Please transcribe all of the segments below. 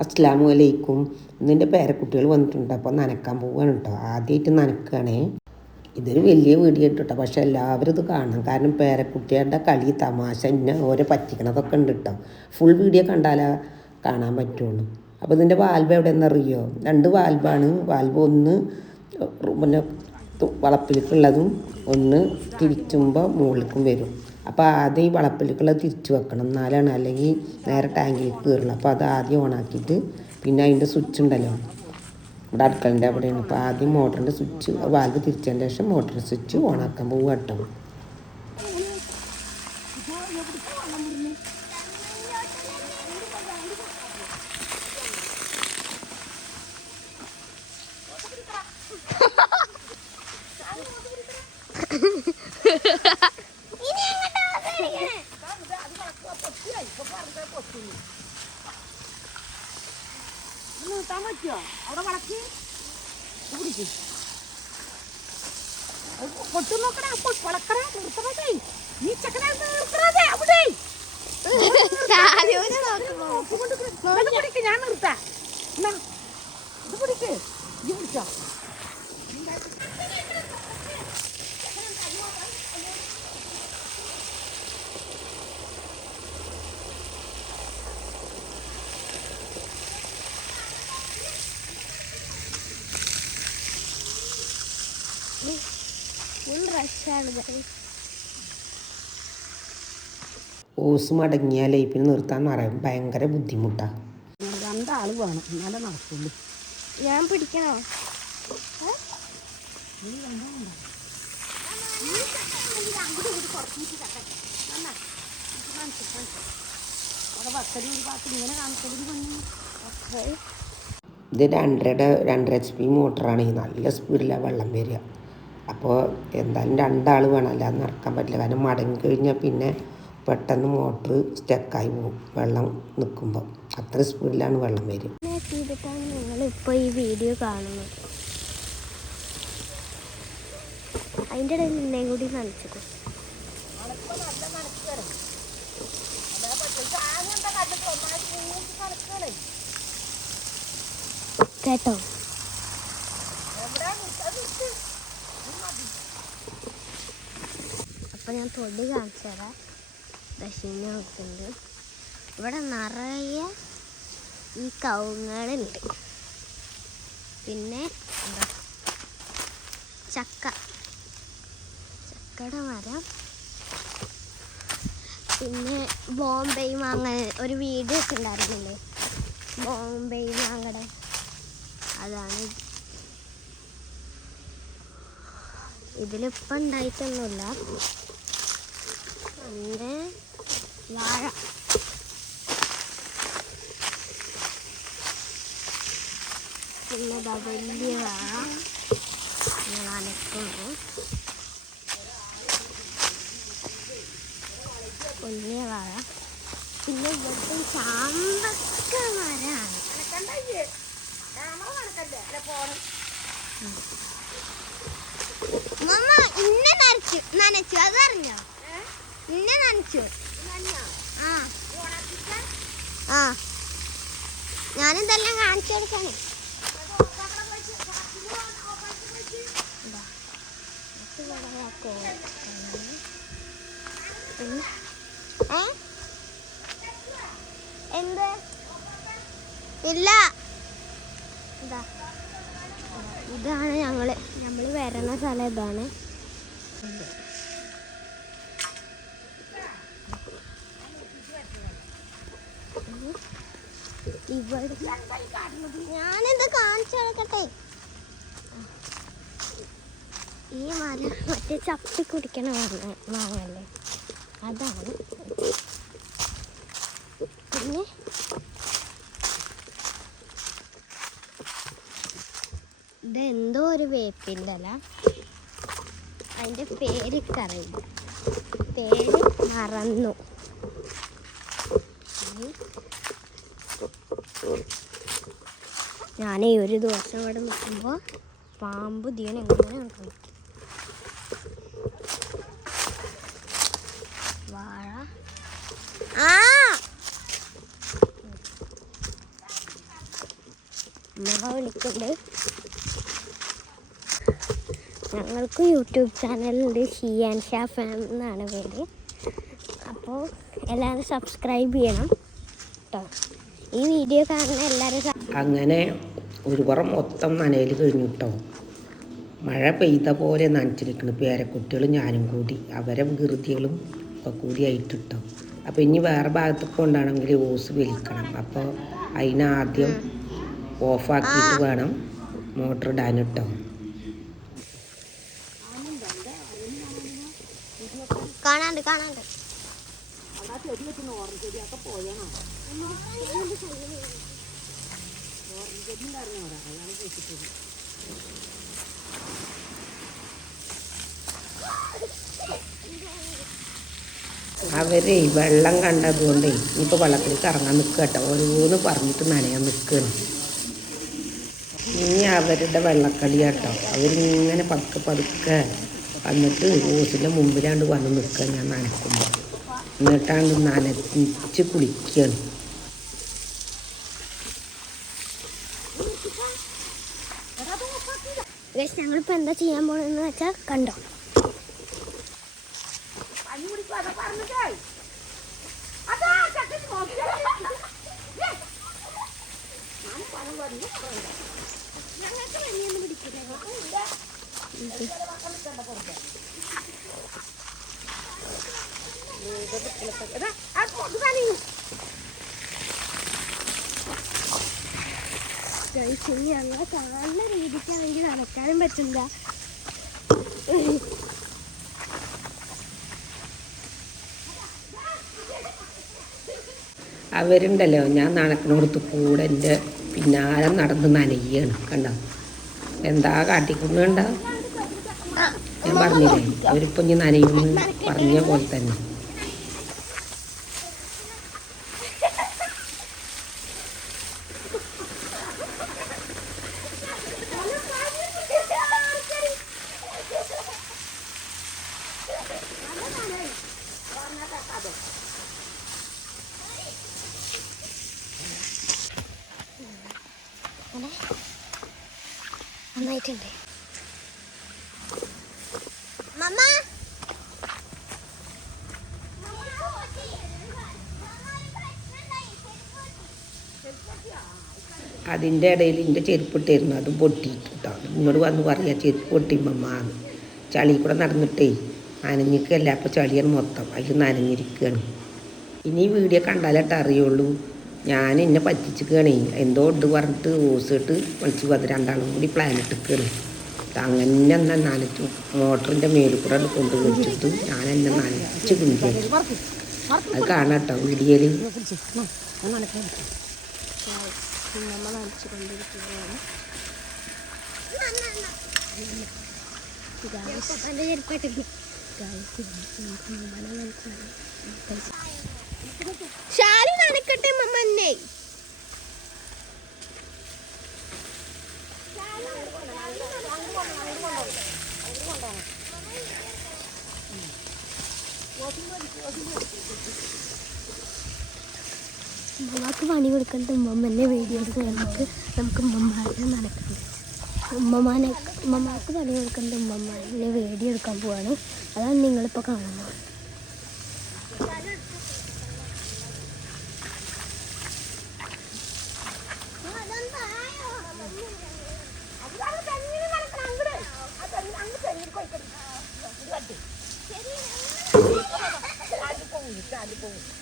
അസ്സാം അലൈക്കും. ഇന്നിന്റെ പേരക്കുട്ടികൾ വന്നിട്ടുണ്ട്. അപ്പോൾ നനക്കാൻ പോവുകയാണ് കേട്ടോ. ആദ്യമായിട്ട് നനക്കുകയാണേ. ഇതൊരു വലിയ വീഡിയോ കേട്ടോ. പക്ഷെ എല്ലാവരും ഇത് കാണണം. കാരണം പേരക്കുട്ടികളുടെ കളി തമാശ എന്നെ ഓരോ പറ്റിക്കണതൊക്കെ ഉണ്ട് കേട്ടോ. ഫുൾ വീഡിയോ കണ്ടാലേ കാണാൻ പറ്റുള്ളൂ. അപ്പോൾ ഇതിന്റെ വാൽവ് എവിടെയെന്നറിയോ രണ്ട് വാൽവാണ് വാൽവ് ഒന്ന് പിന്നെ വളപ്പിലേക്കുള്ളതും ഒന്ന് തിരിച്ചുമ്പോൾ മുകളിലേക്കും വരും. അപ്പോൾ ആദ്യം ഈ വളപ്പിലേക്കുള്ള തിരിച്ചു വെക്കണം. എന്നാലാണ് അല്ലെങ്കിൽ നേരെ ടാങ്കിലേക്ക് കയറുള്ളൂ അപ്പോൾ അത് ആദ്യം ഓണാക്കിയിട്ട് പിന്നെ അതിന്റെ സ്വിച്ച് ഉണ്ടല്ലോ. ഇവിടെ അടുക്കളന്റെ അവിടെയാണ്. അപ്പോൾ ആദ്യം മോട്ടറിന്റെ സ്വിച്ച് വാൽവ് തിരിച്ചതിന് ശേഷം മോട്ടറിന്റെ സ്വിച്ച് ഓണാക്കാൻ പോകും കേട്ടോ. പറ്റുമോ അവിടെ വളക്കി? പിടിക്ക്. പൊട്ടു നോക്കണേ വളക്കറേ നിർത്തണേ. നീ ചക്കനെ നിർത്തണേ അവിടെ. ഇത് പിടിക്ക് ഞാൻ നിർത്താം എന്നാ, ഇത് പിടിക്ക് ഈ പിടിച്ചോ ഫുൾ റഷാണ് ഓസ് മടങ്ങിയാൽ ലൈഫിൽ നിർത്താൻ പറയാം. ഭയങ്കര ബുദ്ധിമുട്ടാണ് രണ്ടാൾ വേണം. എന്നാലേ നടക്കുള്ളൂ. ഞാൻ പിടിക്കണോ? ഇത് രണ്ടര രണ്ടര എച്ച് പി മോട്ടറാണ് ഈ നല്ല സ്പീഡിലാണ് വെള്ളം വരിക. അപ്പോൾ എന്തായാലും രണ്ടാൾ വേണം. അല്ലാതെ നടക്കാൻ പറ്റില്ല. കാരണം മടങ്ങി കഴിഞ്ഞാൽ പിന്നെ പെട്ടെന്ന് മോട്ടർ സ്റ്റക്കായി പോകും. വെള്ളം നിൽക്കുമ്പോൾ അത്ര സ്പീഡിലാണ് വെള്ളം വരും ചെയ്തിട്ടാണ് നിങ്ങൾ ഇപ്പോൾ ഈ വീഡിയോ കാണുന്നത്. അതിന്റെ ഇടയിൽ നിന്നെയും കൂടി നനച്ചിട്ടു കേട്ടോ? അപ്പം ഞാൻ തൊടി കാണിച്ചു തരാം. ദശിന് നോക്കുന്നുണ്ട് ഇവിടെ നിറയെ ഈ കവുങ്ങുകളുണ്ട് പിന്നെ എന്താ? ചക്ക. ചക്കയുടെ മരം. പിന്നെ ബോംബെ മാങ്ങ. ഒരു വീഡിയോ ഒക്കെ ഉണ്ടായിരുന്നില്ലേ? ബോംബെ മാങ്ങയുടെ. അതാണ്. ഇത്. ഇതിലിപ്പം ഉണ്ടായിട്ടൊന്നുമില്ല പിന്നെ വാഴ പിന്നെ വലിയ വാഴ ഇങ്ങനെ അനക്കുന്നു വലിയ വാഴ പിന്നെ ഇവിടുത്തെ ചാമ്പക്ക മരമാണ് മമ്മ ഇന്നെ നനച്ചു നനച്ചു അതറിഞ്ഞോ ഇന്നെ നനച്ചു. ആ. ഞാനിതെല്ലാം കാണിച്ചു കൊടുക്കാനേ? എന്ത്? ഇല്ല. ഇതാ. ഇതാണ് ഞങ്ങൾ. നമ്മൾ വരുന്ന സ്ഥലം ഇതാണ്. ഇവിടെ ഞാനിത് കാണിച്ചു കിടക്കട്ടെ? ഈ മല മറ്റേ ചപ്പി കുടിക്കണ മാങ്ങ മാങ്ങല്ലേ അതാണ്. പിന്നെ? ഇതെന്തോ ഒരു വേപ്പിന്റെ അല്ല അതിന്റെ പേര് അറിയില്ല പേര് മറന്നു. ഞാൻ ഒരു ദിവസം ഇവിടെ നിൽക്കുമ്പോൾ പാമ്പ് ദീന എങ്ങനെ നിൽക്കുന്നു വാഴ. ആ! അമ്മ വിളിക്കുന്നുണ്ട്. ഞങ്ങൾക്ക് യൂട്യൂബ് ചാനലുണ്ട് ഷിയാൻ ഷാ ഫാം എന്നാണ് പേര്. അപ്പോൾ എല്ലാവരും സബ്സ്ക്രൈബ് ചെയ്യണം കേട്ടോ ഈ വീഡിയോ കാണുന്ന എല്ലാവരും അങ്ങനെ ഒരു പുറം മൊത്തം നനയിൽ കഴിഞ്ഞു കേട്ടോ മഴ പെയ്ത പോലെ നനച്ചിരിക്കുന്നു പേരക്കുട്ടികളും ഞാനും കൂടി. അവരെ വികൃതികളും ഒക്കെ കൂടി ആയിട്ട് കേട്ടോ അപ്പോൾ ഇനി വേറെ ഭാഗത്ത് കൊണ്ടാണെങ്കിൽ ഓസ് വലിക്കണം അപ്പോൾ അതിനാദ്യം ഓഫാക്കിയിട്ട് വേണം മോട്ടർ ഇടാൻ കേട്ടോ കാണാണ്ട് കാണാണ്ട്. അവരെ വെള്ളം കണ്ടതുകൊണ്ടേ ഇനിയിപ്പോൾ വെള്ളത്തിലേക്ക് ഇറങ്ങാൻ നിൽക്കുക കേട്ടോ. ഓരോന്ന് പറഞ്ഞിട്ട് നനയാൻ നിൽക്കുകയാണ് ഇനി അവരുടെ വെള്ളക്കളി കേട്ടോ. അവരിങ്ങനെ പതുക്കെ പതുക്കെ വന്നിട്ട് ഓസിന്റെ മുമ്പിലാണ്ട് വന്ന് നിൽക്കുക ഞാൻ നനക്കുമ്പോൾ എന്നിട്ടാണ്ട് നനച്ച് കുളിക്കുകയാണ് ഗൈസ് ഞങ്ങളിപ്പോൾ എന്താ ചെയ്യാൻ പോകണമെന്ന് വെച്ചാൽ കണ്ടോ? ഞങ്ങൾക്ക് വലിയൊന്നും പിടിക്കില്ല ഗൈസ് ഇനി ഞങ്ങൾ കാണുന്ന രീതിക്കാണെങ്കിൽ നടക്കാനും പറ്റില്ല. അവരുണ്ടല്ലോ ഞാൻ നടക്കണോടത്ത് കൂടെ എന്റെ പിന്നാലെ നടന്ന് നനയാണ് കണ്ടോ? എന്താ കാട്ടിക്കുന്നുണ്ടോ ഞാൻ പറഞ്ഞില്ലേ അവരിപ്പോൾ ഇനി നനയുമെന്ന് പറഞ്ഞ പോലെ തന്നെ. നന്നായിട്ടുണ്ട് മമ്മ അതിന്റെ ഇടയിൽ എന്റെ ചെരുപ്പ് ഇട്ടിരുന്നു അത് പൊട്ടിയിട്ട് കേട്ടോ ഇങ്ങോട്ട് വന്ന് പറയാ ചെരുപ്പ് മമ്മ. ചളി കൂടെ നടന്നിട്ടേ നനഞ്ഞിക്കല്ല അപ്പോൾ ചളിയാണ് മൊത്തം അതിൽ നനഞ്ഞിരിക്കുകയാണ് ഇനി വീഡിയോ കണ്ടാലട്ട് അറിയുള്ളൂ. ഞാൻ എന്നെ പറ്റിച്ചിക്കുകയാണേ എന്തോ ഉണ്ട് പറഞ്ഞിട്ട് ഓസിട്ട് വിളിച്ചു. വന്ന് രണ്ടാളും കൂടി പ്ലാൻ ഇട്ടിക്കുകയാണ് അങ്ങനെ എന്നാ നനച്ചു. മോട്ടറിന്റെ മേലിൽ കൂടെ കൊണ്ട് വെച്ചിട്ട് ഞാൻ എന്നെ നനച്ച് മറക്ക് അത് കാണാം കേട്ടോ വീഡിയോയിൽ ചെരുപ്പായിട്ട് ഷാലി നനക്കട്ടെ മമ്മന്നെ. ഉമ്മമാക്ക് പണി കൊടുക്കേണ്ട ഉമ്മമ്മന്റെ വീഡിയോസ് നമുക്ക് നമുക്ക് ഉമ്മമാരെ നടക്കണം ഉമ്മമാനെ ഉമ്മമാക്ക് പണി കൊടുക്കേണ്ട ഉമ്മമാരെ വീഡിയോ എടുക്കാൻ പോവാണ്. അതാണ് നിങ്ങളിപ്പോൾ കാണുന്നത്. എന്ത്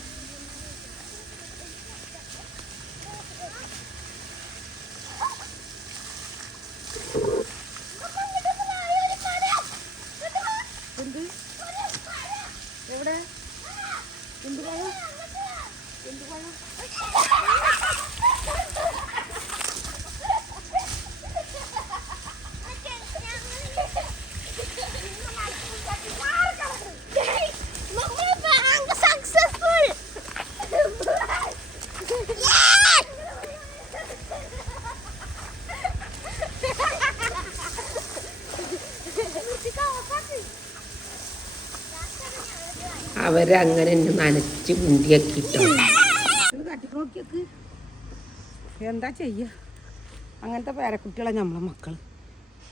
എവിടെ? എന്ത് പഴം അവരങ്ങനെ എന്നെ നനച്ച് മുണ്ടിയാക്കിട്ടോ എന്താ ചെയ്യ? അങ്ങനത്തെ പേരക്കുട്ടികളെ നമ്മളെ മക്കൾ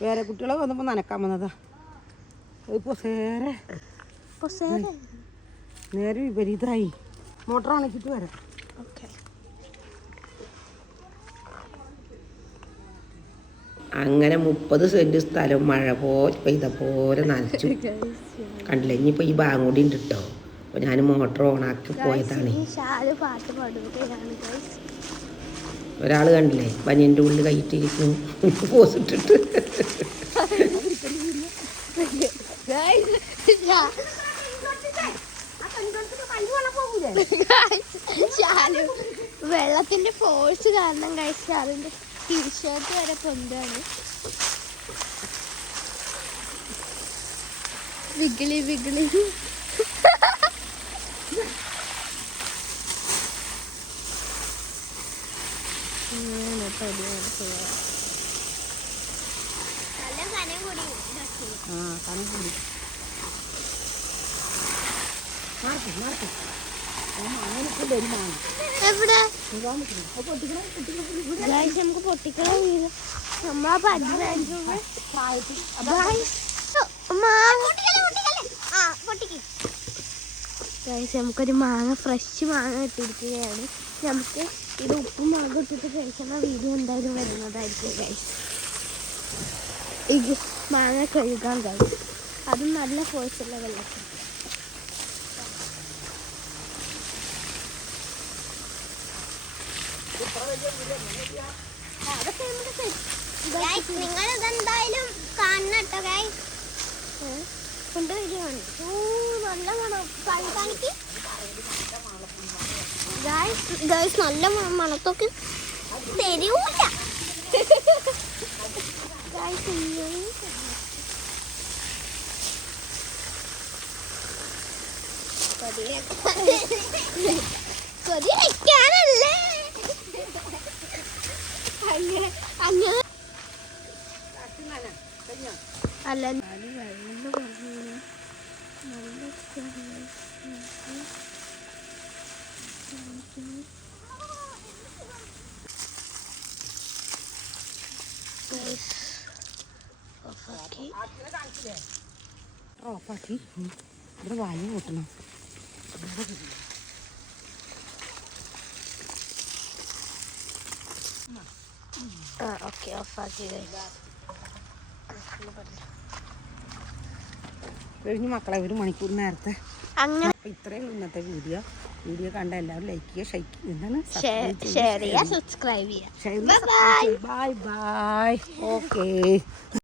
പേരക്കുട്ടികളെ വന്നപ്പോൾ നനക്കാൻ വന്നതാ. നേരെ നേരെ വിപരീതമായി മോട്ടർ ഉണക്കിയിട്ട് വരാം. ഓക്കെ. അങ്ങനെ മുപ്പത് സെന്റ് സ്ഥലം മഴ പോലെ പെയ്ത പോലെ നനച്ചു. കണ്ടില്ല? ഇനിയിപ്പോൾ ഈ ഭാഗം ഉണ്ട് കേട്ടോ അപ്പോൾ ഞാൻ മോട്ടർ ഓണാക്കി പോയതാണ്. ഒരാൾ കണ്ടില്ലേ? പനിയന്റെ ഉള്ളിൽ കയറ്റിയിരിക്കുന്നു പോസിട്ടിട്ട് വെള്ളത്തിന്റെ ഫോഴ്സ് കാരണം കഴിച്ച അതിന്റെ ടീഷർട്ട് വരെ പൊന്താണ് വിഗിളി വിഗിളി. ഇങ്ങനെ പരിപാടി ചെയ്യാം. നല്ല കനം കൂടി. ആ മാർക്ക് മാർക്ക്. അങ്ങനെയൊക്കെ വരുമാണ് എവിടെ? ഗൈസ് നമുക്ക് പൊട്ടിക്കല്ലേ പൊട്ടിക്കല്ലേ? ആ പതിനഞ്ച് ഗൈസ് നമുക്കൊരു മാങ്ങ ഫ്രഷ് മാങ്ങ ഇട്ടിരിക്കുകയാണ് നമുക്ക് ഇത് ഉപ്പും മാങ്ങ ഇട്ടിട്ട് കഴിക്കുന്ന വീഡിയോ എന്തായാലും വരുന്നതായിരിക്കും ഗൈസ് ഇത് മാങ്ങ കഴുകാൻ കഴിയും അതും നല്ല ഫോഴ്സുള്ള വെള്ളത്തിൽ. നിങ്ങൾ ഇതെന്തായാലും കാണണം കേട്ടോ ഗൈസ് കൊണ്ടുവരികയാണ്. ഓ ഗൈസ് നല്ല മണം മണത്തൊക്കെ തരൂല. കൊതി വെക്കാനല്ലേ? അങ്ങനെ അങ്ങനെ. അല്ല. ഓഫാക്കി ഇവിടെ വായു കൂട്ടണം ഓക്കെ ഓഫാക്കി കഴിഞ്ഞു മക്കളെ ഒരു മണിക്കൂർ നേരത്തെ. അങ്ങനെ അപ്പോൾ ഇത്രയും ഇന്നത്തെ വീഡിയോ. വീഡിയോ കണ്ട എല്ലാവരും ലൈക്ക് ചെയ്യുക ഷെയ്ക്ക് എന്താണ്? ഷെയർ ചെയ്യുക സബ്സ്ക്രൈബ് ചെയ്യുക ബൈ ബൈ ഓക്കേ